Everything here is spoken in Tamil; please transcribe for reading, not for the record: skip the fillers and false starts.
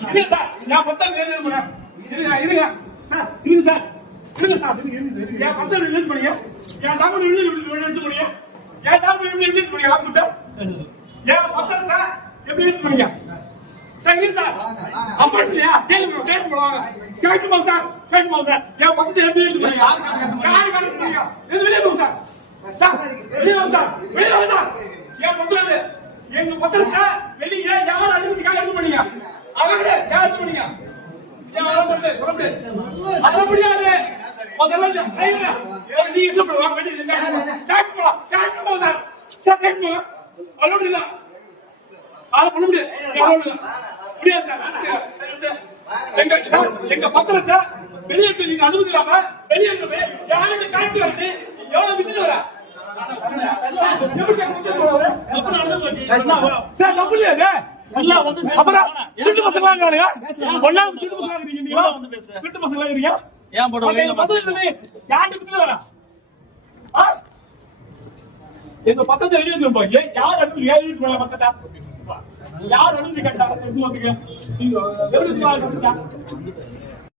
இருங்க சார், நான் பத்திரம் ரிலீஸ் பண்ணேன். இருங்க சார், இருங்க சார், இருங்க சார், இருங்க. என் பத்திரம் ரிலீஸ் பண்ணீங்க, என் டாக்குமெண்ட் ரிலீஸ் பண்ணீங்க, என் டாக்குமெண்ட் ரிலீஸ் பண்ணீங்க ஆப்ஷன். என் பத்திரத்தை எப்படி ரிலீஸ் பண்ணீங்க? சார் இருங்க சார், அப்பா இல்லையா? கேட்டு போடுவாங்க. கேட்டு போங்க சார், கேட்டு போங்க சார். என் பத்திரத்தை எப்படி ரிலீஸ் பண்ணீங்க? யாரு கலந்து பண்ணீங்க? இது வெளியே போங்க சார். சார் வெளியே வாங்க சார், வெளியே வாங்க சார். என் பத்திரம் எங்க பத்திரத்தை வெளியே யார் அனுமதிக்காக எடுத்து பண்ணீங்க? அவங்களே யார் எடுத்து பண்ணீங்க? சொல்ல முடியாது. முதல்ல நீங்க சொல்லுவாங்க வெளியே கேட்டு போலாம், கேட்டு போங்க சார். சார் கேட்டு போங்க. அலோடு இல்ல, அதை பண்ண முடியாது. முடியாது சார். எங்க பத்திரத்தை வெளியே நீங்க அனுமதி இல்லாம வெளியே யாருக்கு காட்டு வருது? எவ்வளவு வித்துட்டு வர எங்க பக்கத்துல எழுதி யார் அனுமதி யார் அனுமதி கேட்டாங்க?